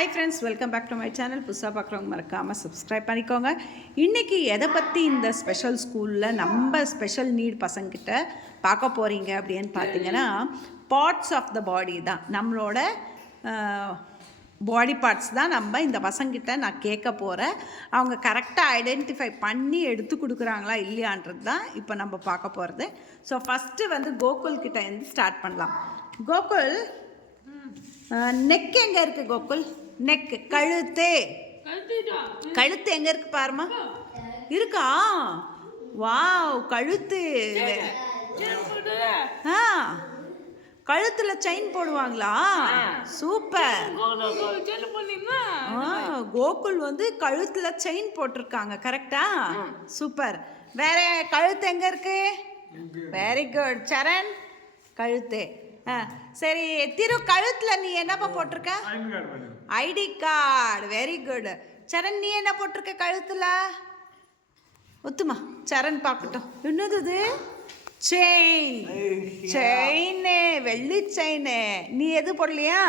Hi friends, welcome back to my channel. புதுசாக பார்க்குறவங்க மறக்காமல் சப்ஸ்கிரைப் பண்ணிக்கோங்க. இன்றைக்கி எதை பற்றி இந்த ஸ்பெஷல் ஸ்கூலில் நம்ம ஸ்பெஷல் நீட் பசங்கிட்ட பார்க்க போகிறீங்க அப்படின்னு பார்த்தீங்கன்னா, பார்ட்ஸ் ஆஃப் த பாடி தான், நம்மளோட பாடி பார்ட்ஸ் தான் நம்ம இந்த பசங்கிட்ட நான் கேட்க போகிறேன். அவங்க கரெக்டாக ஐடென்டிஃபை பண்ணி எடுத்து கொடுக்குறாங்களா இல்லையான்றது தான் இப்போ நம்ம பார்க்க போகிறது. ஸோ ஃபஸ்ட்டு வந்து கோகுல் கிட்ட இருந்து ஸ்டார்ட் பண்ணலாம். கோகுல், நெக் எங்க இருக்கு கோகுல்? நெக், கழுத்து எங்க இருக்கு பாருமா? இருக்கா? வாவ், கழுத்து. கழுத்துல செயின் போடுவாங்களா? சூப்பர். கோகுல் வந்து கழுத்துல செயின் போட்டிருக்காங்க, கரெக்டா? சூப்பர். வேற கழுத்து எங்க இருக்கு? Very good Saran. கழுத்து சரி. திரு, கழுத்துல நீ என்னப்பா போட்டிருக்க? ID card. Very good. Saran, நீ என்ன போட்டிருக்க கழுத்துல? ஒத்துமா சரண் பார்க்கட்டும். என்னது இது? செயின், வெள்ளி செயின். நீ எது போடலையா?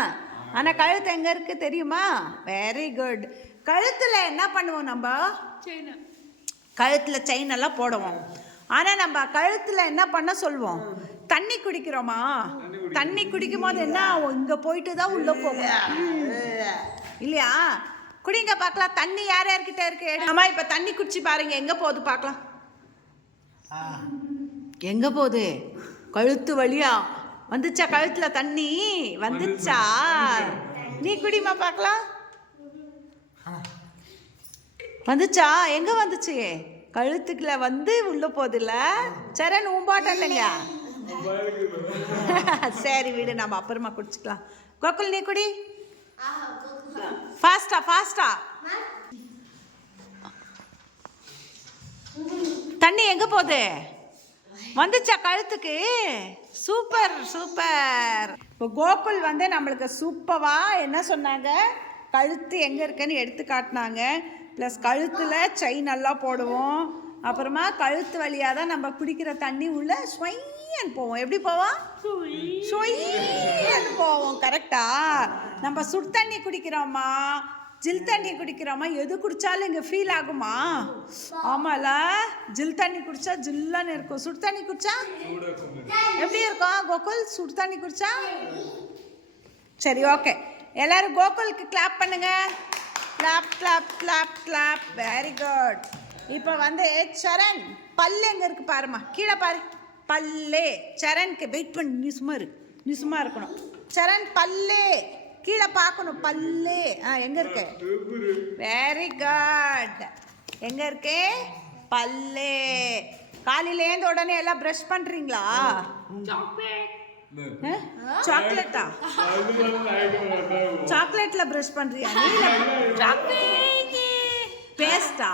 ஆனா கழுத்து எங்க இருக்கு தெரியுமா? Very good. கழுத்துல என்ன பண்ணுவோம் நம்ம? கழுத்துல செயின் எல்லாம் போடுவோம். ஆனா நம்ம கழுத்துல என்ன பண்ண சொல்லுவோம்? தண்ணி குடிக்கிறோமா? தண்ணி குடிக்கும் போது என்ன ஆகும்? இங்க போயிட்டு தான் உள்ள போகும் இல்லையா? குடிங்க பார்க்கலாம். தண்ணி யார் யார்கிட்ட இருக்கு? அம்மா இப்ப தண்ணி குடிச்சு பாருங்க, எங்க போகுது பார்க்கலாம். எங்க போகுது? கழுத்து வழியா வந்துச்சா? கழுத்துல தண்ணி வந்துச்சா? நீ குடிமா பார்க்கலாம். வந்துச்சா? எங்க வந்துச்சு? கழுத்துக்குள்ள வந்து உள்ள போகுதுல்ல. சரண், உம்பாட்டம் இல்லைங்க. சரி விடு, நம்ம அப்புறமா குடிச்சுக்கலாம். கோகுல், நீ குடி. ஃபாஸ்டா ஃபாஸ்டா. தண்ணி எங்க போகுது? வந்துச்சா கழுத்துக்கு? Super super. இப்போ கோகுல் வந்து நம்மளுக்கு சூப்பரா என்ன சொன்னாங்க? கழுத்து எங்க இருக்குன்னு எடுத்து காட்டினாங்க. ப்ளஸ் கழுத்துல செயின் எல்லாம் போடுவோம். அப்புறமா கழுத்து வழியாக தான் நம்ம குடிக்கிற தண்ணி உள்ள ஸ்வைன்னு போவோம். எப்படி போவோம்? ஸ்வைன்னு போவோம். கரெக்டா? நம்ம சுடு தண்ணி குடிக்கிறோமா, ஜில் தண்ணி குடிக்கிறோமா, எது குடித்தாலும் இங்கே ஃபீல் ஆகுமா? ஆமால, ஜில் தண்ணி குடித்தா ஜில்லான்னு இருக்கும். சுடு தண்ணி குடித்தா எப்படி இருக்கும் கோகுல்? சுடு தண்ணி குடித்தா சரி. ஓகே, எல்லாரும் கோகுலுக்கு கிளாப் பண்ணுங்க. Clap clap clap clap. Very good. இப்போ வந்து சரண், பல்லு எங்க இருக்கு பாருமா? கீழே பாரு. பல்லு. சரண்க்கு வெயிட் பண்ணி, நீ சும்மா இருக்கணும். சரண், பல்லு கீழே பார்க்கணும். பல்லு எங்க இருக்கு? Very good. எங்க இருக்கு பல்லு? காலையில ஏந்த உடனே எல்லாம் பிரஷ் பண்றீங்களா? சாக்லேட்டா? சாக்லேட்ல பிரஷ் பண்றியா நீ? பேஸ்டா?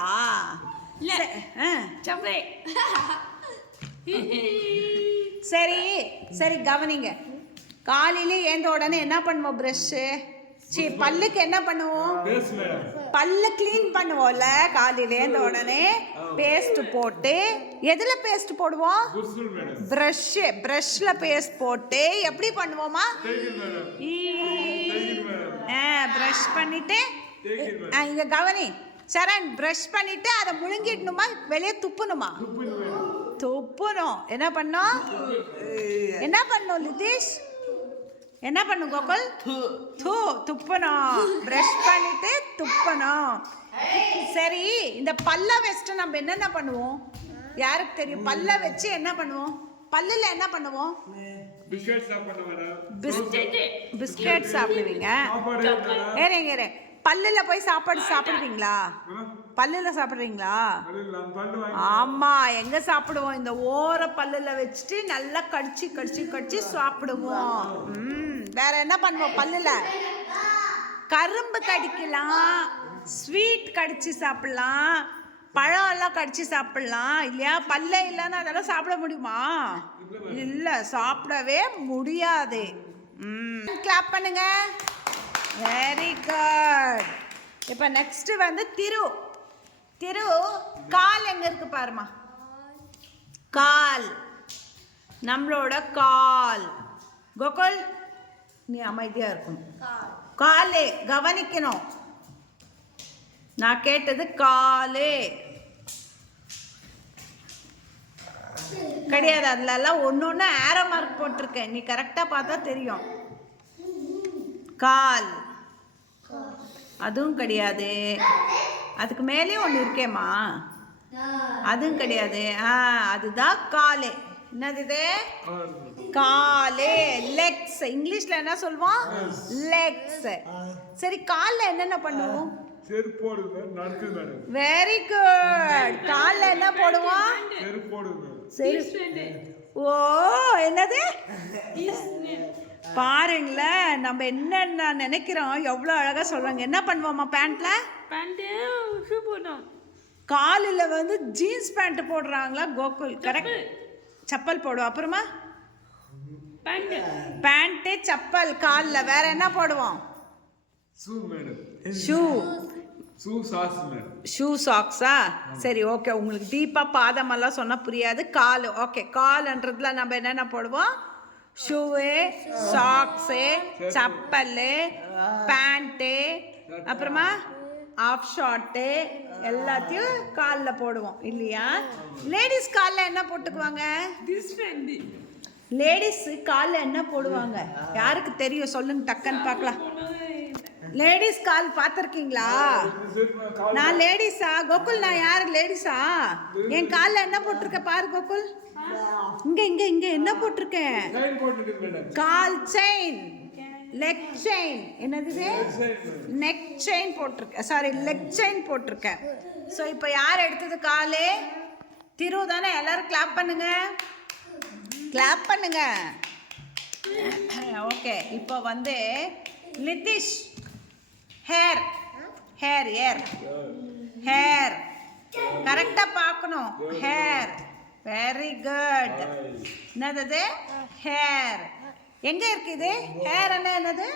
சரி சரி, கவனிங்க. காலையில ஏந்த உடனே என்ன பண்ணுவோம்? பிரஷ். பல்லுக்கு என்ன பண்ணுவோம்? பல்லு கிளீன் பண்ணுவோம்ல. காலையில ஏந்த உடனே பேஸ்ட் போட்டு, எதுல பேஸ்ட் போடுவோம்? பிரஷ்ல பேஸ்ட் போட்டு எப்படி பண்ணுவோமா? பிரஷ் பண்ணிட்டு இங்க கவனி சரண், பிரஷ் பண்ணிட்டு அதை முழுங்கிடணுமா, வெளியே துப்பணுமா? துப்பணும். என்ன பண்ணும்? என்ன பண்ணும் லிதீஷ்? என்ன பண்ணும் கோகுல்? துப்பணும். பிரஷ் பண்ணிட்டு துப்பணும். சரி, இந்த பல்ல வச்சுட்டு நம்ம என்னென்ன பண்ணுவோம்? யாருக்கு தெரியும்? பல்ல வச்சு என்ன பண்ணுவோம்? பல்லுல என்ன பண்ணுவோம்? பிஸ்கெட் சாப்பிடுவீங்க. ஏறேங்க. பல்லுல போய் சாப்பாடு சாப்பிடுவீங்களா? பல்லுல சாப்பிடுறீங்களா? ஆமா, எங்க சாப்பிடுவோம்? இந்த ஓர பல்லுல வச்சுட்டு நல்லா கடிச்சு கடிச்சு கடிச்சு சாப்பிடுவோம். வேற என்ன பண்ணுவோம்? பல்லுல கரும்பு கடிக்கலாம், ஸ்வீட் கடிச்சு சாப்பிடலாம், பழம் எல்லாம் கடிச்சு சாப்பிடலாம் இல்லையா? பல்ல இல்லைன்னா அதெல்லாம் சாப்பிட முடியுமா? இல்ல, சாப்பிடவே முடியாது. கிளாப் பண்ணுங்க. Very good. இப்போ நெக்ஸ்ட் வந்து திரு. கால் எங்க இருக்கு பாருமா? கால், நம்மளோட கால். கோகுல், நீ அமைதியா இருக்கணும். காலே கவனிக்கணும். நான் கேட்டது காலே கிடையாது. அதுலலாம் ஒன்று ஆரோ மார்க் போட்டிருக்கேன். நீ கரெக்டாக பார்த்தா தெரியும். கால் அதுவும் கிடையாது. அதுக்கு மேலேயும் ஒன்று இருக்கேம்மா, அதுவும் கிடையாது. அதுதான் காலே. என்னது இது? காலே. லெக்ஸ். இங்கிலீஷ்ல என்ன சொல்லுவோம்? லெக்ஸ். சரி, காலில் என்னென்ன பண்ணுவோம்? Very good. காலில் என்ன போடுவோம்? ஓ, என்னது? பாருங்களேன், நம்ம என்ன நினைக்கிறோம், எவ்வளோ அழகா சொல்றாங்க. என்ன பண்ணுவோமா? பேண்ட்ல காலில் வந்து ஜீன்ஸ் பேண்ட் போடுறாங்களா? கோகுல் கரெக்ட். செப்பல் போடுவோம். அப்புறமா பேண்ட்டு செப்பல். காலில் வேற என்ன போடுவோம்? ஷூ. ஷூ சாக்ஸா? சரி, ஓகே. உங்களுக்கு டீப்பா பாதமெல்லாம் சொன்னா புரியாது. கால். ஓகே, கால்ன்றதுல நம்ம என்னென்ன போடுவோம்? ஷூவு, சாக்ஸு, செப்பல், பேண்ட்டு, அப்புறமா ஆஃப் ஷார்ட்டு எல்லாத்தையும் காலில் போடுவோம் இல்லையா? லேடிஸ் காலில் என்ன போட்டுக்குவாங்க? லேடிஸ் காலில் என்ன போடுவாங்க? யாருக்கு தெரியும் சொல்லுங்க, டக்குன்னு பார்க்கலாம். லேடிஸ் கால் பார்த்துருக்கீங்களா? நான் லேடிஸா கோகுல்? நான் யாரு லேடிஸா? என் காலில் என்ன போட்டிருக்க பாரு கோகுல். இங்க இங்க இங்க என்ன போட்டிருக்கேன்? கால் செயின், லெக் செயின். என்னது? நெக் செயின் போட்டிருக்கேன். சாரி, லெக் செயின் போட்டிருக்கேன். ஸோ இப்போ யார் எடுத்தது காலு? திரு தானே? எல்லாரும் கிளாப் பண்ணுங்க, கிளாப் பண்ணுங்க. ஓகே, இப்போ வந்து லித்திஷ் ஹேர். ஹேர் ஏர் ஹேர் கரெக்டாக பார்க்கணும். ஹேர். Very good. என்னது? ஹேர். எங்க இருக்கு இது? ஹேர் என்னது?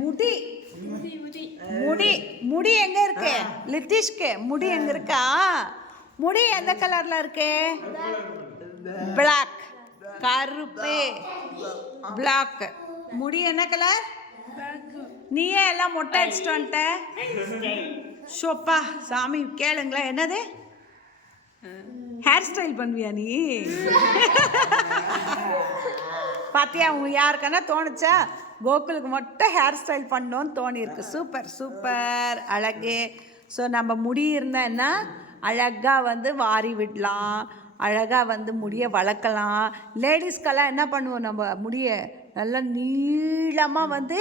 முடி. முடி. முடி எங்க இருக்கு? லித்திஷ்க்கு முடி எங்க இருக்கா? முடி எந்த கலர்ல இருக்கு? பிளாக். கருப்பு. பிளாக். முடி என்ன கலர்? நீயே எல்லாம் மொட்டை அடிச்சுட்டு வந்துட்ட. ஷோப்பா சாமி, கேளுங்களேன். என்னது? ஹேர் ஸ்டைல் பண்ணுவியா நீ? பாத்தியா, உங்க யாருக்கான தோணுச்சா? கோகுலுக்கு மட்டும் ஹேர் ஸ்டைல் பண்ணோன்னு தோணியிருக்கு. சூப்பர் சூப்பர், அழகு. ஸோ நம்ம முடி இருந்தான்னா அழகாக வந்து வாரி விடலாம், அழகாக வந்து முடியை வளர்க்கலாம். லேடிஸ்க்கெல்லாம் என்ன பண்ணுவோம்? நம்ம முடியை நல்லா நீளமாக வந்து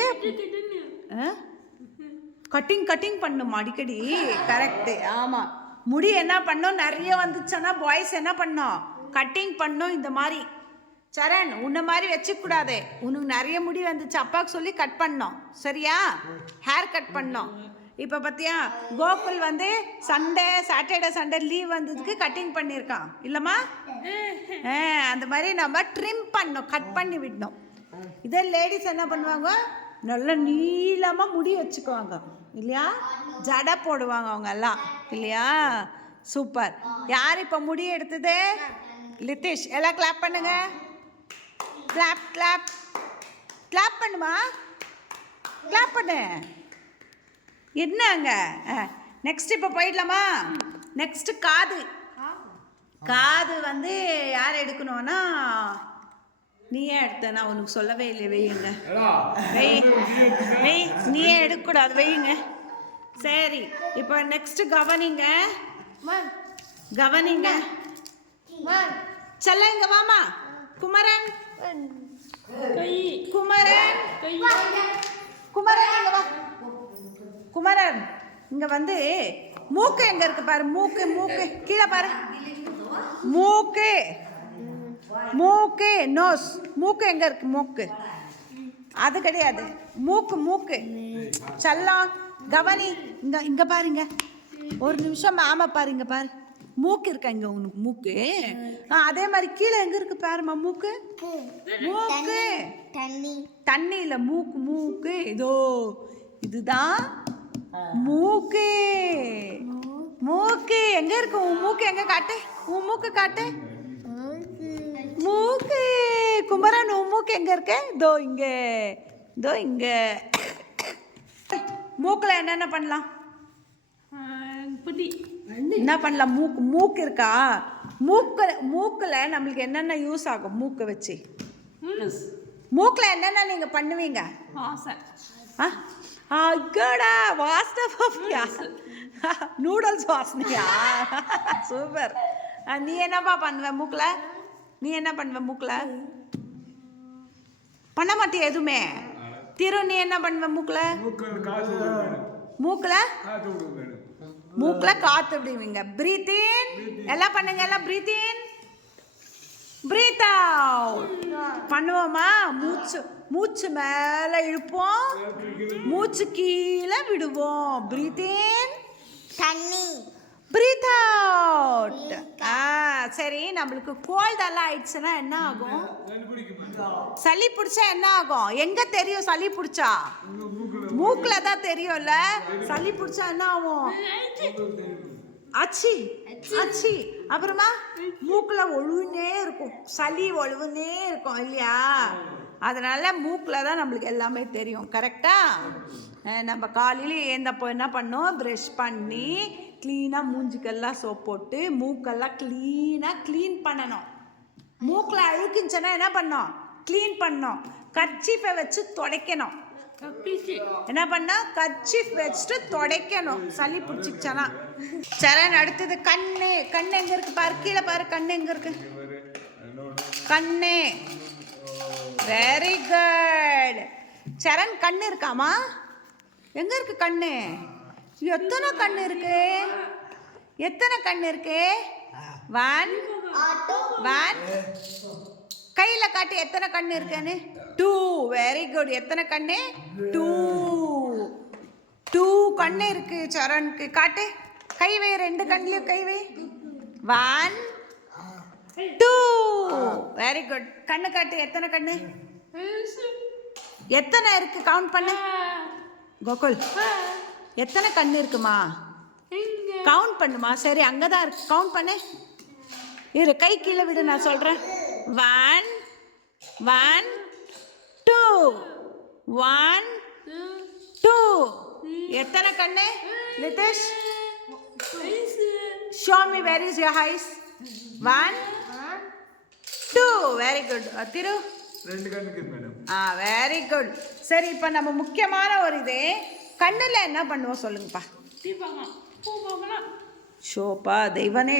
கட்டிங் பண்ணும் அடிக்கடி. கரெக்டு, ஆமாம். முடி என்ன பண்ணோம்? நிறைய வந்துச்சுன்னா பாய்ஸ் என்ன பண்ணோம்? கட்டிங் பண்ணோம். இந்த மாதிரி சரண், உன்ன மாதிரி வச்சுக்கூடாது. உனக்கு நிறைய முடி வந்துச்சு, அப்பாவுக்கு சொல்லி கட் பண்ணோம். சரியா? ஹேர் கட் பண்ணோம். இப்போ பார்த்தியா, கோகுல் வந்து சாட்டர்டே சண்டே லீவ் வந்ததுக்கு கட்டிங் பண்ணியிருக்கான் இல்லைம்மா? அந்த மாதிரி நம்ம ட்ரிம் பண்ணோம், கட் பண்ணி விடணும். இதே லேடிஸ் என்ன பண்ணுவாங்க? நல்லா நீளமாக முடி வச்சுக்குவாங்க இல்லையா? ஜடை போடுவாங்க அவங்க எல்லாம் இல்லையா? சூப்பர். யார் இப்போ முடி எடுத்தது? லித்திஷ். எல்லாம் கிளாப் பண்ணுங்க. கிளாப் கிளாப் கிளாப் பண்ணுமா, கிளாப் பண்ணு. என்னங்க நெக்ஸ்ட் இப்போ போயிடலாமா? நெக்ஸ்ட் காது. காது வந்து யார் எடுக்கணும்னா நீயே எடுத்த. நான் உனக்கு சொல்லவே இல்லை. வெய்யுங்க, வெய். நீயே எடுக்கக்கூடாது, வெய்யுங்க. சரி, இப்போ நெக்ஸ்ட் கவனிங்க, கவனிங்க. செல்ல இங்க வாமா. குமரன், குமரன், குமரன் இங்க வா. குமரன் இங்க வந்து மூக்கு எங்க இருக்கு பாரு. மூக்கு, மூக்கு கீழே பாரு. மூக்கு, மூக்கு, நோஸ். மூக்கு எங்க இருக்கு? மூக்கு அது கிடையாது. மூக்கு, மூக்கு. செல்லம் கவனி. இங்க பாருங்க, ஒரு நிமிஷம். மாமா பாரு, இங்க பாரு. மூக்கு இருக்கா இங்க உனக்கு? மூக்கு அதே மாதிரி கீழே எங்க இருக்கு பாருமா? மூக்கு, மூக்கு. தண்ணியில மூக்கு, மூக்கு. இதோ இதுதான் மூக்கு. மூக்கு எங்க இருக்கு? உன் மூக்கு எங்க? காட்டு, உன் மூக்கு காட்டு. மூக்கு. குமரன், உன் மூக்கு எங்க இருக்கு? இதோ இங்க, இதோ இங்க. மூக்கில் என்னென்ன பண்ணலாம்? புடி என்ன பண்ணலாம்? மூக்கு இருக்கா? மூக்கில் நம்மளுக்கு என்னென்ன யூஸ் ஆகும்? மூக்கை வச்சு மூக்கில் என்னென்ன நீங்கள் பண்ணுவீங்க? அக்கடா வாசனையா? நூடுல்ஸ் வாசனையா? சூப்பர். நீ என்னப்பா பண்ணுவ மூக்கில்? நீ என்ன பண்ணுவ மூக்கில்? பண்ண மாட்டியா எதுவுமே? திரு நீ என்ன பண்ணுவ மூக்கில்? மூக்கில் காற்று விடுவீங்க. பிரீத் இன். எல்லாம் பண்ணுங்க. எல்லாம் பிரீத் இன் பிரீத் அவுட் பண்ணுவோமா? மூச்சு மேலே இழுப்போம், மூச்சு கீழே விடுவோம். பிரீத் இன் தண்ணி, பிரீத் அவுட். சரி, நம்மளுக்கு கோல்டெல்லாம் ஆயிடுச்சுன்னா என்ன ஆகும்? சளி பிடிச்சா என்ன ஆகும்? எங்க தெரியும் சளி பிடிச்சா? மூக்கில் தான் தெரியும்ல. சளி பிடிச்சா என்ன ஆகும்? அச்சி அச்சி. அப்புறமா மூக்கில் ஒழுவுனே இருக்கும், சளி ஒழுவுனே இருக்கும் இல்லையா? அதனால மூக்கில் தான் நம்மளுக்கு எல்லாமே தெரியும். கரெக்டா? நம்ம காலையில் ஏந்தப்போ என்ன பண்ணோம்? ப்ரஷ் பண்ணி க்ளீனாக மூஞ்சிக்கெல்லாம் சோப் போட்டு மூக்கெல்லாம் க்ளீன் பண்ணணும். மூக்கில் அழுக்குச்சுன்னா என்ன பண்ணோம்? க்ளீன் பண்ணோம். கர்ச்சீஃபை வச்சு துடைக்கணும். என்ன பண்ணா? கர்ச்சீஃப் வச்சுட்டு துடைக்கணும் சளி பிடிச்சிச்சனா. சரண், அடுத்தது கண்ணு. கண்ணு எங்க இருக்கு பாரு, கீழே பாரு. கண்ணு எங்க இருக்கு? கண்ணு. Very good. சரண், கண்ணு இருக்காமா? எங்க இருக்கு கண்ணு? எத்தனை கண்ணு இருக்கு? எத்தனை கண்ணு இருக்கு? 1 1 கையில் காட்டு எத்தனை கண்ணு இருக்குன்னு. 2. Very good. எத்தனை கண்ணு? 2 கண்ணு இருக்கு சரணுக்கு. காட்டு, கை வை, 2 கண்ணுலையும் கை வை. 1 2. Very good. கண்ணு காட்டு, எத்தனை கண்ணு? எத்தனை இருக்கு? கவுண்ட் பண்ணு கோகுல். எத்தனை கண்ணு இருக்குமா? கவுண்ட் பண்ணுமா? சரி, அங்கதான் இருக்கு, கவுண்ட் பண்ணு. இரு, கை கீழே விடு, நான் சொல்றேன். 1 1 2 1 2. எத்தனை கண்ணு Lithesh? Show me, where is your eyes? 1 2. Very good. Thiru 2 கண்ணுக்கு மேடம். Very good. சரி, இப்போ நம்ம முக்கியமான ஒரு இது, கண்ணில் என்ன பண்ணுவோம் சொல்லுங்கப்பா? ஷோப்பா தெய்வனே,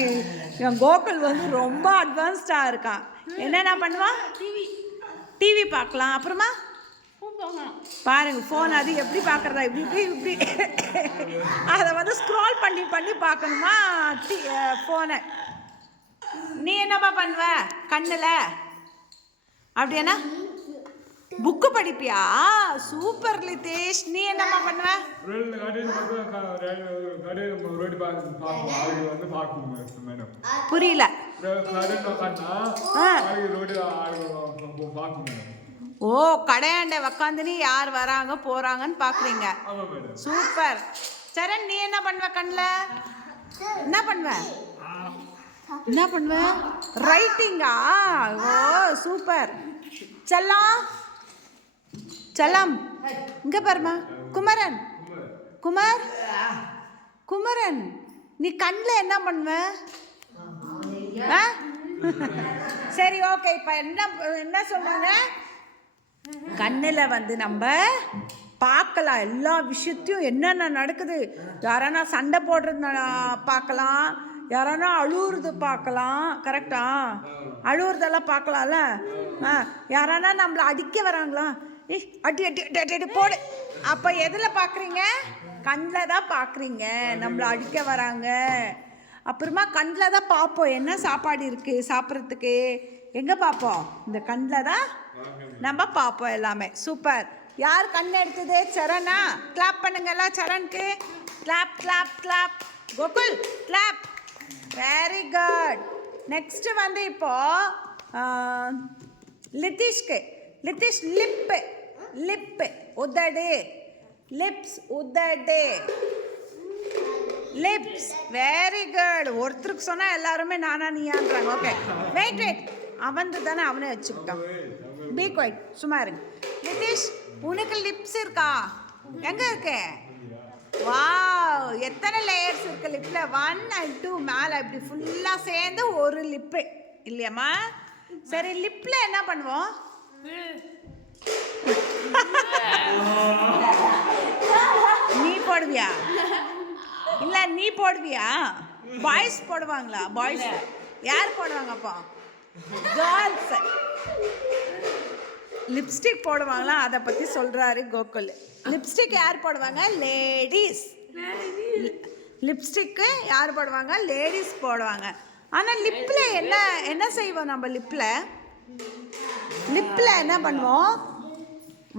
என் கோகுல் வந்து ரொம்ப அட்வான்ஸ்டாக இருக்கான். என்னென்ன பண்ணுவான்? டிவி பார்க்கலாம். அப்புறமா பாருங்க, ஃபோன் அது எப்படி பார்க்குறதா? இப்படி இப்படி இப்படி அதை வந்து ஸ்க்ரால் பண்ணி பண்ணி பார்க்கணுமா ஃபோனை. நீ என்னப்பா பண்ணுவ கண்ணில்? அப்படின்னா புக்கு படிப்பியா? சூப்பர் லிதேஷ். நீ என்னம்மா பண்ணுவ? புரியல. ஓ, கடையாண்ட உக்காந்துன்னு யார் வராங்க போறாங்கன்னு பாக்குறீங்க. சூப்பர். சரண், நீ என்ன பண்ணுவ கண்ணில்? என்ன பண்ணுவ? என்ன பண்ணுவ? ரைட்டிங்கா? ஓ சூப்பர். செல்லம் செல்லம், இங்க பாருமா. குமரன் குமரன், நீ கண்ணில் என்ன பண்ணுவ? சரி, ஓகே. இப்போ என்ன சொல்றாங்க? கண்ணில் வந்து நம்ம பார்க்கலாம் எல்லா விஷயத்தையும், என்னென்ன நடக்குது. யாரானா சண்டை போடுறது பார்க்கலாம், யாரானா அழுவுறது பார்க்கலாம். கரெக்டா? அழுவுறதெல்லாம் பார்க்கலாம்ல. யாரானா நம்மளை அடிக்க வராங்களா? அடி அடி அடி அடி போடு. அப்போ எதில் பார்க்குறீங்க? கண்ணில் தான் பார்க்குறீங்க. நம்மளை அடிக்க வராங்க. அப்புறமா கண்ணில் தான் பார்ப்போம் என்ன சாப்பாடு இருக்குது சாப்பிட்றதுக்கு. எங்கே பார்ப்போம்? இந்த கண்ணில் தான் நம்ம பார்ப்போம் எல்லாமே. சூப்பர். யார் கண் எடுத்தது? சரணா. கிளாப் பண்ணுங்கல்லாம் சரணுக்கு. Clap clap clap. Gokul clap. Very good. Next வந்து இப்போது லிதீஷ்க்கு. லிதீஷ் லிப்பு உதடு. லிப்ஸ் உதடு. லிப்ஸ். Very good. ஒருத்தருக்கு சொன்னால் எல்லாருமே நானா நீயான்றாங்க. Okay, wait. அவன் தானே, அவனே வச்சுக்கிட்டான். பி குவைட், சும்மா இருங்க. லிதீஷ், உனக்கு லிப்ஸ் இருக்கா? எங்கே இருக்கு? வாவ், எத்தனை லேயர்ஸ் இருக்கு லிப்ல? 1 and 2 மேலே இப்படி ஃபுல்லாக சேர்ந்து ஒரு லிப்பு இல்லையாம்மா? சரி, லிப்ல என்ன பண்ணுவோம்? நீ போடுவியா? இல்லை, நீ போடுவியா? பாய்ஸ் போடுவாங்களா? பாய்ஸ் யார் போடுவாங்க அப்போ? கேர்ள்ஸ் லிப்ஸ்டிக் போடுவாங்களா? அதை பற்றி சொல்கிறாரு கோகுல். லிப்ஸ்டிக் யார் போடுவாங்க? லேடிஸ். லிப்ஸ்டிக்கு யார் போடுவாங்க? லேடிஸ் போடுவாங்க. ஆனால் லிப்பில் என்ன செய்வோம் நம்ம? லிப்பில் என்ன பண்ணுவோம்?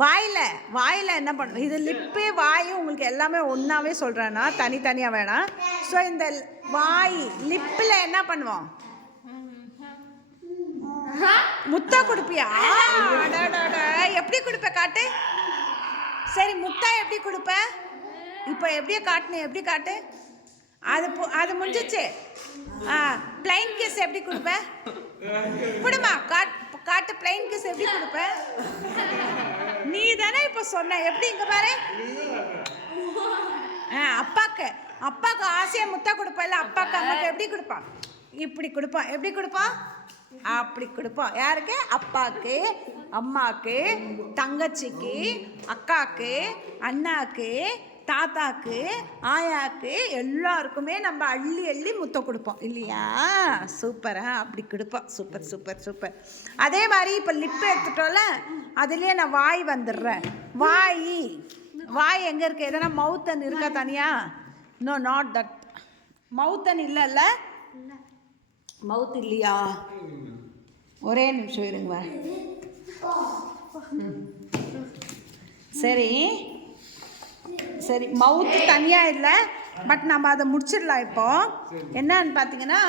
வாயில் என்ன பண்ணுவோம்? இது லிப்பு வாய் உங்களுக்கு எல்லாமே ஒன்றாவே சொல்கிறேன்னா, தனித்தனியாக வேணாம். ஸோ இந்த வாய் லிப்பில் என்ன பண்ணுவோம்? முத்தா கொடுப்பியா? எப்படி கொடுப்ப காட்டு. சரி, முத்தா எப்படி கொடுப்ப? இப்போ எப்படியே காட்டுனேன், எப்படி காட்டு? அது முடிஞ்சிச்சு. பிளைன் கிஸ் எப்படி கொடுப்ப? கொடுமா, காட்டு. பிளைன் கிஸ் எப்படி கொடுப்ப? நீ தானே இப்போ சொன்ன. எப்படி? இங்க பாரு. அப்பாக்கு ஆசையா முத்தா கொடுப்பா. இல்லை, அப்பாக்கு அம்மாக்கு எப்படி கொடுப்பான்? இப்படி கொடுப்பான். எப்படி கொடுப்பான்? அப்படி கொடுப்போம். யாருக்கு? அப்பாவுக்கு, அம்மாவுக்கு, தங்கச்சிக்கு, அக்காவுக்கு, அண்ணாக்கு, தாத்தாக்கு, ஆயாக்கு, எல்லாருக்குமே நம்ம அள்ளி அள்ளி முத்தம் கொடுப்போம் இல்லையா? சூப்பரா, அப்படி கொடுப்போம். Super super super. அதே மாதிரி இப்போ லிப்பு எடுத்துட்டோம்ல, அதுலேயே நான் வாய் வந்துடுறேன். வாய் எங்கே இருக்கு? எதனா மவுத்தன் இருக்கா தனியா? No, not that. மவுத்தன் இல்லைல்ல? மவுத் இல்லையா? ஒரே நிமிஷம் இருங்க. சரி, மவுத்து தனியாக இல்லை, பட் நம்ம அதை முடிச்சிடலாம். இப்போ என்னன்னு பார்த்தீங்கன்னா,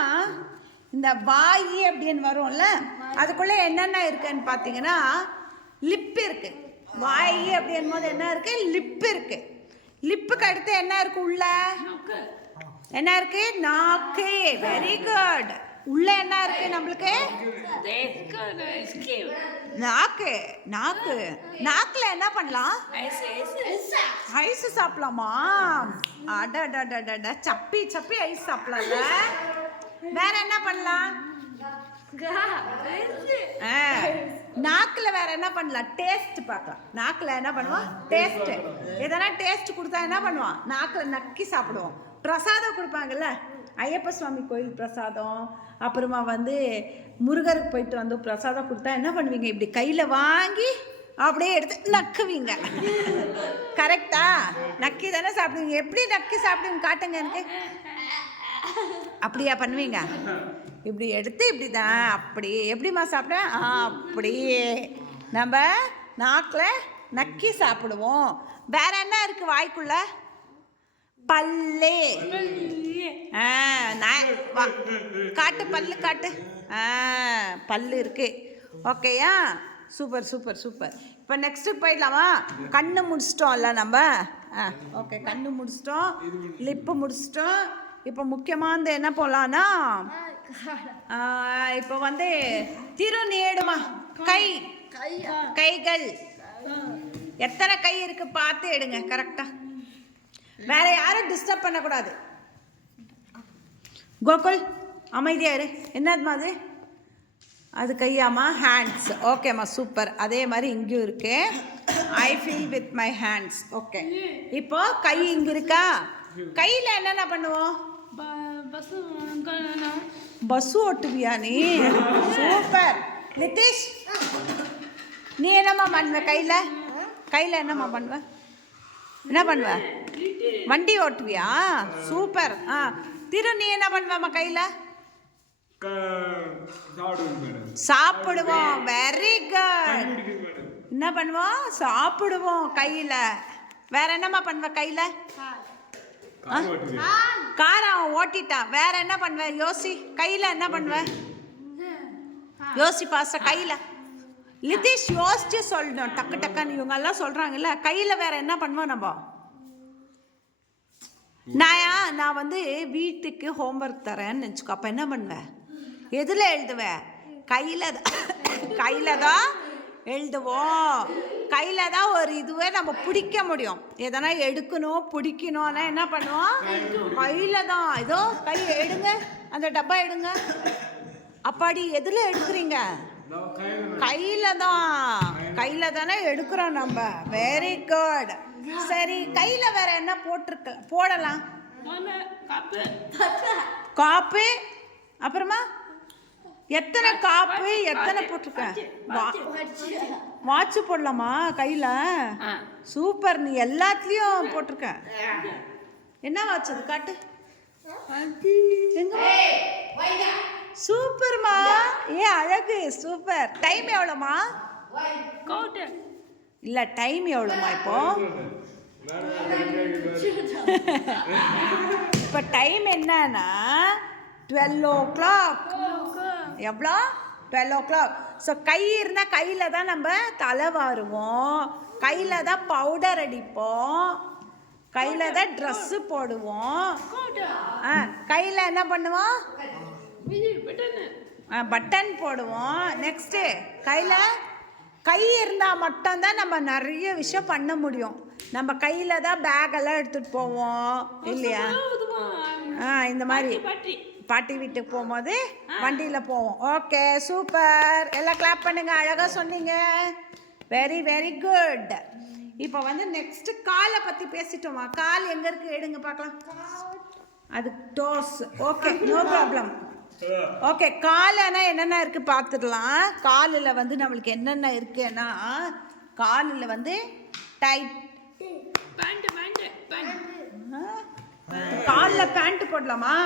இந்த வாய் அப்படின்னு வரும்ல, அதுக்குள்ளே என்னென்ன இருக்குன்னு பார்த்தீங்கன்னா, லிப் இருக்குது. வாய் அப்படின் போது என்ன இருக்குது? லிப் இருக்குது. லிப்புக்கு அடுத்து என்ன இருக்குது? உள்ள என்ன இருக்குது? நாக்கு. Very good. உள்ள என்ன இருக்கு நம்மளுக்கு? நாக்குல என்ன பண்ணலாம்? ஐஸ் சாப்பிடலாமா? அடடடடட, சப்பி ஐஸ் சாப்பிடலாம்ல. வேற என்ன பண்ணலாம்? நாக்குல வேற என்ன பண்ணலாம்? டேஸ்ட் பார்க்கலாம். நாக்குல என்ன பண்ணுவோம்? டேஸ்ட். எதனா டேஸ்ட் கொடுத்தா என்ன பண்ணுவோம்? நாக்குல நக்கி சாப்பிடுவோம். பிரசாதம் கொடுப்பாங்கல்ல, ஐயப்ப சுவாமி கோயில் பிரசாதம், அப்புறமா முருகருக்கு போயிட்டு வந்து பிரசாதம் கொடுத்தா என்ன பண்ணுவீங்க? இப்படி கையில் வாங்கி அப்படியே எடுத்து நக்குவீங்க. கரெக்டா? நக்கி தானே சாப்பிடுவீங்க. எப்படி நக்கி சாப்பிடுவீங்க? காட்டுங்க எனக்கு. அப்படியா பண்ணுவீங்க? இப்படி எடுத்து இப்படி தான். அப்படி எப்படிம்மா சாப்பிடுவேன்? அப்படியே நம்ம நாக்கில் நக்கி சாப்பிடுவோம். வேற என்ன இருக்குது வாய்க்குள்ள? பல்லே. காட்டு, பல்லு காட்டு. பல்லு இருக்கு. ஓகேயா? Super super super. இப்போ நெக்ஸ்ட்டு போயிடலாமா? கண்ணு முடிச்சிட்டோம்ல நம்ம. ஓகே, கண்ணு முடிச்சிட்டோம், லிப்பு முடிச்சிட்டோம். இப்போ முக்கியமானது என்ன போகலான்னா, இப்போ திருநீடுமா. கைகள் எத்தனை கை இருக்கு பார்த்து எடுங்க கரெக்டா. வேற யாரும் டிஸ்டர்ப் பண்ணக்கூடாது. கோகுல் அமைதியா இரு. என்னதுமா அது? அது கையாமா? ஹேண்ட்ஸ். ஓகேம்மா, சூப்பர். அதே மாதிரி இங்கேயும் இருக்கு. I feel with my hands. Okay, இப்போ கை இங்க இருக்கா? கையில என்னென்ன பண்ணுவோம்? பஸ் ஓட்டுவியா நீ? சூப்பர். நிதிஷ், நீ என்னம்மா பண்ணுவ? கையில என்னம்மா பண்ணுவ? என்ன பண்ணுவ? வண்டி ஓட்டுவியா? சூப்பர். நீ என்ன பண்ணுவம்மா கையில? சாப்பிடுவோம். Very good. என்ன பண்ணுவோம்? சாப்பிடுவோம் கையில. வேற என்னம்மா பண்ணுவ கையில? காரம் ஓட்டிட்டான். வேற என்ன பண்ணுவ? யோசி. கையில என்ன பண்ணுவ? யோசி பாச. கையில லிதிஷ் யோசிச்சு சொல்லணும். டக்கு டக்குன்னு இவங்க எல்லாம் சொல்றாங்கல்ல. கையில வேற என்ன பண்ணுவோம் நம்ம? நான் வீட்டுக்கு ஹோம்ஒர்க் தரேன்னு நினச்சிக்கோ. அப்போ என்ன பண்ணுவேன்? எதில் எழுதுவேன்? கையில் தான் எழுதுவோம். கையில் தான் ஒரு இதுவே நம்ம பிடிக்க முடியும். எதனா எடுக்கணும் பிடிக்கணும்னா என்ன பண்ணுவோம்? கையில் தான். இதோ கை எடுங்க, அந்த டப்பா எடுங்க. அப்பாடி எதில் எடுக்கிறீங்க? கையில் தான். கையில் தானே எடுக்கிறோம் நம்ம. Very good. சரி, கையில் வேற என்ன போடலாம்? காப்பு. அப்புறமா எத்தனை காப்பு எத்தனை போட்டிருக்கேன்? வாட்ச் போடலாமா கையில்? சூப்பர், நீ எல்லாத்துலேயும் போட்டிருக்க. என்ன வாட்ச் அது? காட்டு. எங்க? சூப்பர்மா. அழகு. சூப்பர். டைம் எவ்வளோமா? இல்லை, டைம் எவ்வளோமா இப்போ? இப்போ டைம் என்னன்னா 12 o'clock. எவ்வளோ? 12 o'clock. ஸோ கை இருந்தால் கையில் தான் நம்ம தலை வாருவோம், கையில் தான் பவுடர் அடிப்போம், கையில் தான் ட்ரெஸ்ஸு போடுவோம். கையில் என்ன பண்ணுவோம்? பட்டன் போடுவோம். நெக்ஸ்ட்டு கையில் கை இருந்தால் மட்டும்தான் நம்ம நிறைய விஷயம் பண்ண முடியும். நம்ம கையில் தான் பேக்கெல்லாம் எடுத்துகிட்டு போவோம் இல்லையா? இந்த மாதிரி பாட்டி வீட்டுக்கு போகும்போது வண்டியில் போவோம். Okay, super. எல்லாம் கிளாப் பண்ணுங்க. அழகாக சொன்னீங்க. Very very good. இப்போ வந்து நெக்ஸ்ட்டு காலை பற்றி பேசிட்டோமா? கால் எங்கே இருக்குது? எடுங்க பார்க்கலாம். அது toes. Okay, no problem. Okay, காலனா என்னென்ன இருக்குது பார்த்துடலாம். காலில் வந்து நம்மளுக்கு என்னென்ன இருக்குன்னா, காலில் வந்து டைட் காலில் பேண்ட் போடலாமா?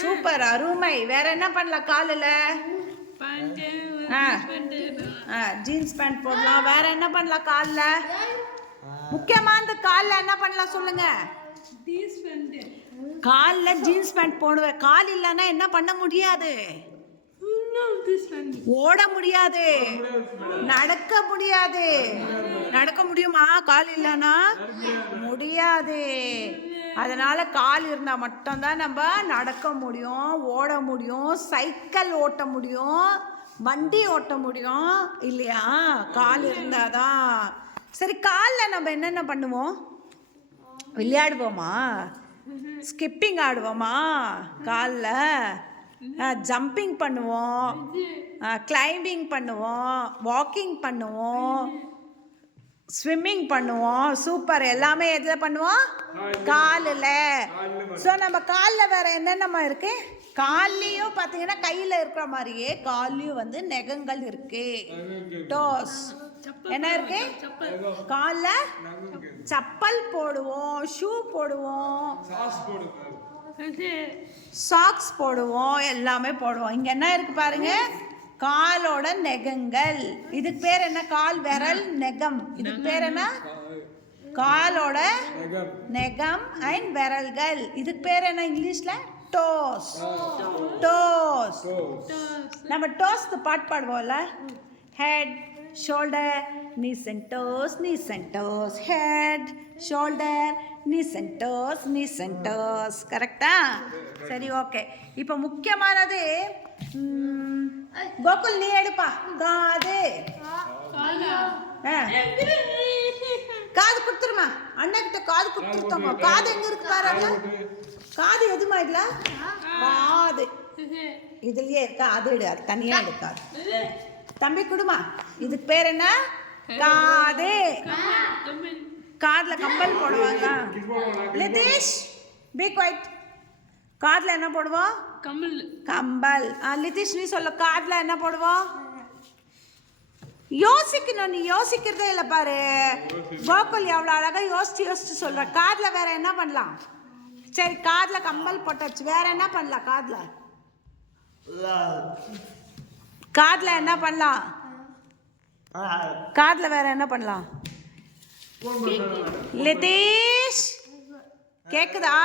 சூப்பர், அருமை. வேற என்ன பண்ணலாம் காலில்? ஜீன்ஸ் பேண்ட் போடலாம். வேற என்ன பண்ணலாம் காலில்? முக்கியமா இந்த காலில் என்ன பண்ணலாம் சொல்லுங்க? காலில் ஜீன்ஸ் பேண்ட் போடுவேன். கால் இல்லைன்னா என்ன பண்ண முடியாது? ஓட முடியாது, நடக்க முடியாது. நடக்க முடியுமா கால் இல்லைன்னா? முடியாது. அதனால கால் இருந்தால் மட்டும்தான் நம்ம நடக்க முடியும், ஓட முடியும், சைக்கிள் ஓட்ட முடியும், வண்டி ஓட்ட முடியும் இல்லையா? கால் இருந்தாதான். சரி, காலில் நம்ம என்னென்ன பண்ணுவோம்? விளையாடுவோமா? ஸ்கிப்பிங் ஆடுவோமா? காலில் ஜம்பிங் பண்ணுவோம், கிளைம்பிங் பண்ணுவோம், வாக்கிங் பண்ணுவோம், ஸ்விம்மிங் பண்ணுவோம். சூப்பர். எல்லாமே எதில் பண்ணுவோம்? காலில். ஸோ நம்ம காலில் வேறு என்னென்னமா இருக்குது? கால்லையும் பார்த்தீங்கன்னா கையில் இருக்கிற மாதிரியே கால்லையும் வந்து நெகங்கள் இருக்கு. டோஸ் என்ன இருக்கு? காலில் சப்பல் போடுவோம், ஷூ போடுவோம், சாக்ஸ் போடுவோம், எல்லாமே போடுவோம். இங்கே என்ன இருக்கு பாருங்க, காலோட நெகங்கள். இதுக்கு பேர் என்ன? கால் விரல் நெகம். இதுக்கு பேர் என்ன? காலோட நெகம் அண்ட் விரல்கள். இதுக்கு பேர் என்ன இங்கிலீஷ்ல? டோஸ். டோஸ். நம்ம டோஸ் பாட்டு பாடுவோம்ல, head shoulder knees and toes, knees and toes, head shoulder knees and toes, knees and toes. கரெக்டா? சரி, ஓகே. இப்போ முக்கியமானது கோகுல் நீ எடுப்பா. காது. காது கொடுத்துருமா அண்ணா கிட்ட. காது கொடுத்துருத்தோமா? காது எங்க இருக்கு பாருங்க. காது எதுமா? இல்ல காது இதுலயே இருக்கா? அது எடு, அது தனியா எடுக்காது. தம்பி குடுமா. இதுக்கு பேர் என்ன? காது. காதுல கம்பல் போடுவாங்க. லிதேஷ் பி குவைட். காதுல என்ன போடுவோம்? கம்பல். கம்பல். லிதேஷ் நீ சொல்ல, காதுல என்ன போடுவோம்? யோசிக்கணும். நீ யோசிக்கிறதே இல்லை பாரு. கோகுல் எவ்வளோ அழகா யோசிச்சு யோசிச்சு சொல்ற. காதுல வேற என்ன பண்ணலாம்? சரி, காதுல கம்பல் போட்டாச்சு. வேற என்ன பண்ணலாம்? காதுல என்ன பண்ணலாம்? காதுல வேற என்ன பண்ணலாம்? லிதேஷ் கேக்குதா?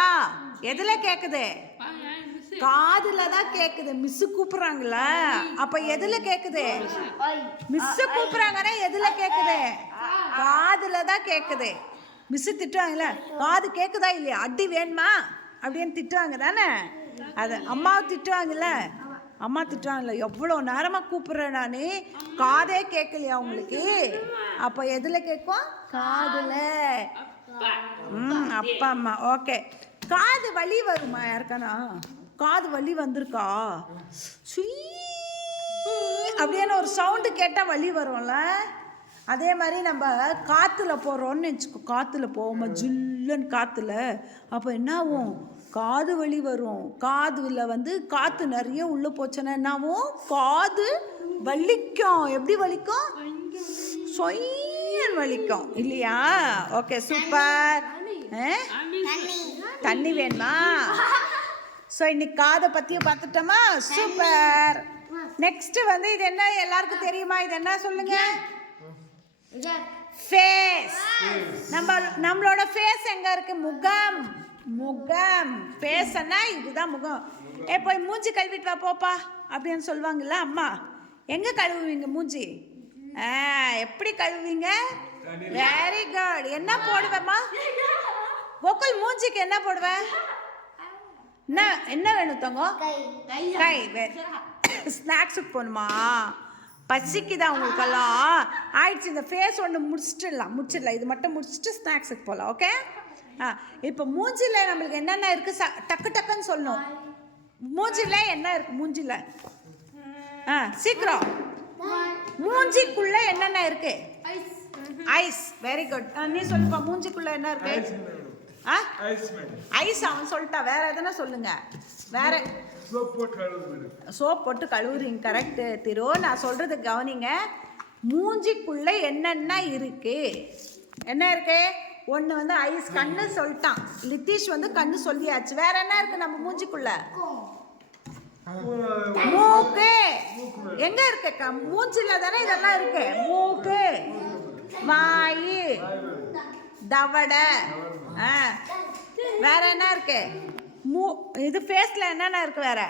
எதுல கேக்குது? காதுல தான் கேக்குது. மிஸ் கூப்பிடுறாங்கல்ல, அப்ப எதுல கேக்குது? மிஸ் கூப்பிடுறாங்கன்னா எதுல கேக்குது? காதுல தான் கேக்குது. மிஸ் திட்டுவாங்கல்ல, காது கேக்குதா இல்லையா, அடி வேணுமா அப்படின்னு திட்டுவாங்க தானே. அது அம்மாவை திட்டுவாங்கல்ல, அம்மா திட்டுறாங்கல்ல, எவ்வளோ நேரமாக கூப்பிட்றேன் நான், காதே கேட்கலையா உங்களுக்கு? அப்போ எதில் கேட்கும்? காதில். அப்பா அம்மா. ஓகே. காது வலி வருமா யாருக்கானா? காது வலி வந்திருக்கா? அப்படியான ஒரு சவுண்டு கேட்டால் வலி வரும்ல. அதே மாதிரி நம்ம காற்றுல போகிறோன்னு வச்சுக்கோ, காற்றுல போவோமா ஜில்லுன்னு காற்றுல, அப்போ என்ன ஆகும்? காது வலி வரும். காதுல வந்து காற்று நிறைய உள்ளே போச்சுன்னா என்ன ஆகும்? காது வலிக்கும். எப்படி வலிக்கும்? சொய்யன் வலிக்கும் இல்லையா? Okay, super. தண்ணி வேணுமா? ஸோ இன்னைக்கு காதை பற்றியும் பார்த்துட்டோமா? சூப்பர். நெக்ஸ்ட் வந்து இது என்ன எல்லாருக்கும் தெரியுமா? இது என்ன சொல்லுங்க? ஃபேஸ். நம்மளோட ஃபேஸ் எங்க இருக்கு? முகம். முகம். ஃபேஸ்னா இதுதான் முகம். போய் மூஞ்சி கழுவிட்டு வா போப்பா அப்படின்னு சொல்லுவாங்கல்ல அம்மா. எங்க கழுவுவீங்க மூஞ்சி? எப்படி கழுவுவீங்க? Very good. என்ன போடுவேம்மா? கோகுல் மூஞ்சிக்கு என்ன போடுவேன்? என்ன வேணும் தங்கம்? கை. ஸ்நாக்ஸுக்கு போகணுமா? பசிக்குதா உங்களுக்கெல்லாம்? ஆயிடுச்சு. இந்த ஃபேஸ் ஒன்று முடிச்சிடலாம். இது மட்டும் முடிச்சுட்டு ஸ்நாக்ஸுக்கு போகலாம். ஓகே. இப்போ மூஞ்சியில் நம்மளுக்கு என்னென்ன இருக்குது? டக்கு டக்குன்னு சொல்லணும். மூஞ்சியில் என்ன இருக்குது? மூஞ்சியில் சீக்கிரம். மூஞ்சிக்குள்ளே என்னென்ன இருக்குது? ஐஸ். Very good. நீ சொல்லுப்பா, மூஞ்சிக்குள்ளே என்ன இருக்கு? ஐஸ். அவன் சொல்லிட்டா. வேற எதனா சொல்லுங்க. வேற சோப் போட்டு கழுவுறீங்க. கரெக்டு திரு. நான் சொல்றது கவனிங்க. மூஞ்சிக்குள்ள என்னென்ன இருக்கு? என்ன இருக்கு? ஒன்று வந்து ஐஸ். கண்ணு சொல்லிட்டான் லித்தீஷ், வந்து கண்ணு சொல்லியாச்சு. வேற என்ன இருக்கு நம்ம மூஞ்சிக்குள்ள? மூக்கு. எங்க இருக்கு? மூஞ்சில தானே இதெல்லாம் இருக்கு. மூக்கு, வாய், தவடை. வேற என்ன இருக்கு? இது ஃபேஸ்ல என்னென்ன இருக்கு? வேற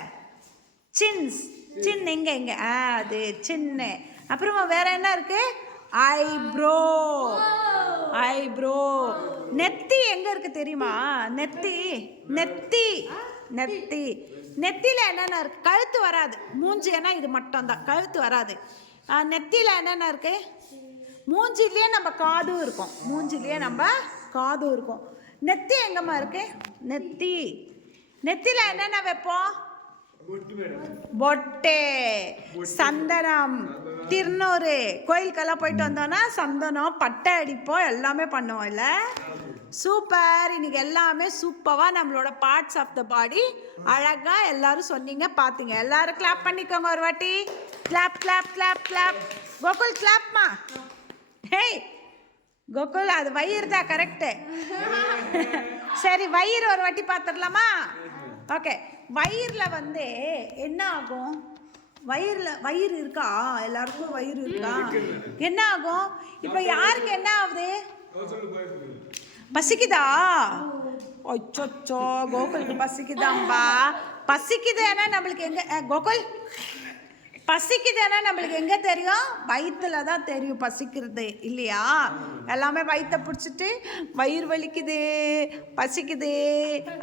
சின் எங்க அது சின்ன. அப்புறமா வேற என்ன இருக்கு? ஐப்ரோ. நெத்தி எங்க இருக்கு தெரியுமா? நெத்தியில என்னென்ன இருக்கு? கழுத்து வராது. மூஞ்சி ஏன்னா இது மட்டும் தான், கழுத்து வராது. நெத்தியில என்னென்ன இருக்கு? மூஞ்சிலேயே நம்ம காதும் இருக்கும். நெத்தி எங்கம்மா இருக்கு? நெத்தியில என்னென்ன வைப்போம்? பொட்டே, சந்தனம், திருநூறு. கோயிலுக்கெல்லாம் போயிட்டு வந்தோன்னா சந்தனம், பட்டை அடிப்போம், எல்லாமே பண்ணுவோம் இல்லை? சூப்பர். இன்னைக்கு எல்லாமே சூப்பராக நம்மளோட பார்ட்ஸ் ஆஃப் த பாடி அழகாக எல்லாரும் சொன்னீங்க, பார்த்தீங்க. எல்லாரும் கிளாப் பண்ணிக்கோங்க ஒரு வாட்டி. கிளாப். கோகுல் கிளாப்மா. ஹேய் கோகுல், அது வயிறு தான். கரெக்டு. சரி, வயிறு ஒரு வாட்டி பார்த்துடலாமா? ஓகே. வயிறில் வந்து என்ன ஆகும்? வயிறு இருக்கா? எல்லாருக்கும் வயிறு இருக்கா? என்ன ஆகும்? இப்போ யாருக்கு என்ன ஆகுது? பசிக்குதா? அச்சோ, கோகுலுக்கு பசிக்குதாம்பா. பசிக்குதுன்னா நம்மளுக்கு எங்க? கோகுல், பசிக்குதுன்னா நம்மளுக்கு எங்கே தெரியும்? வயிற்றுல தான் தெரியும் பசிக்கிறது இல்லையா? எல்லாமே வயிற்றை பிடிச்சிட்டு வயிறு வலிக்குது, பசிக்குது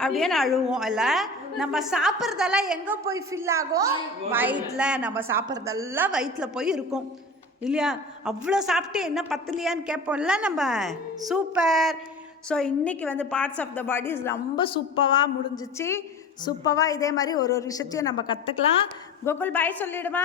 அப்படின்னு அழுவோம் இல்லை? நம்ம சாப்பிட்றதெல்லாம் எங்கே போய் ஃபில் ஆகும்? வயிற்றில். நம்ம சாப்பிட்றதெல்லாம் வயிற்றில் போய் இருக்கும் இல்லையா? அவ்வளோ சாப்பிட்டு என்ன பத்தலையான்னு கேட்போம்ல நம்ம. சூப்பர். ஸோ இன்றைக்கி வந்து பார்ட்ஸ் ஆஃப் த பாடி ரொம்ப சூப்பராக முடிஞ்சிச்சு. சூப்பராக இதே மாதிரி ஒரு விஷயத்தையும் நம்ம கற்றுக்கலாம். கோகுல் பாய் சொல்லிடுமா?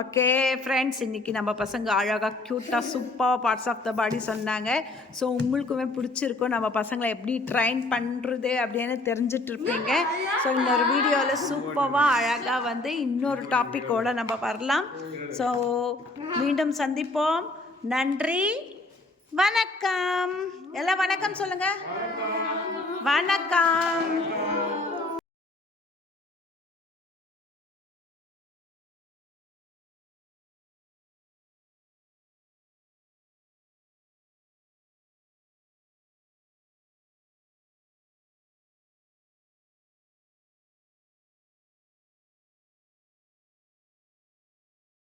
ஓகே ஃப்ரெண்ட்ஸ், இன்றைக்கி நம்ம பசங்க அழகாக க்யூட்டாக சூப்பராக பார்ட்ஸ் ஆஃப் த பாடி சொன்னாங்க. ஸோ உங்களுக்குமே பிடிச்சிருக்கும். நம்ம பசங்களை எப்படி ட்ரைன் பண்ணுறது அப்படின்னு தெரிஞ்சிட்ருப்பீங்க. ஸோ இன்னொரு வீடியோவில் சூப்பராக அழகாக வந்து இன்னொரு டாப்பிக்கோடு நம்ம வரலாம். ஸோ மீண்டும் சந்திப்போம். நன்றி, வணக்கம். எல்லாம் வணக்கம் சொல்லுங்கள். வணக்கம்.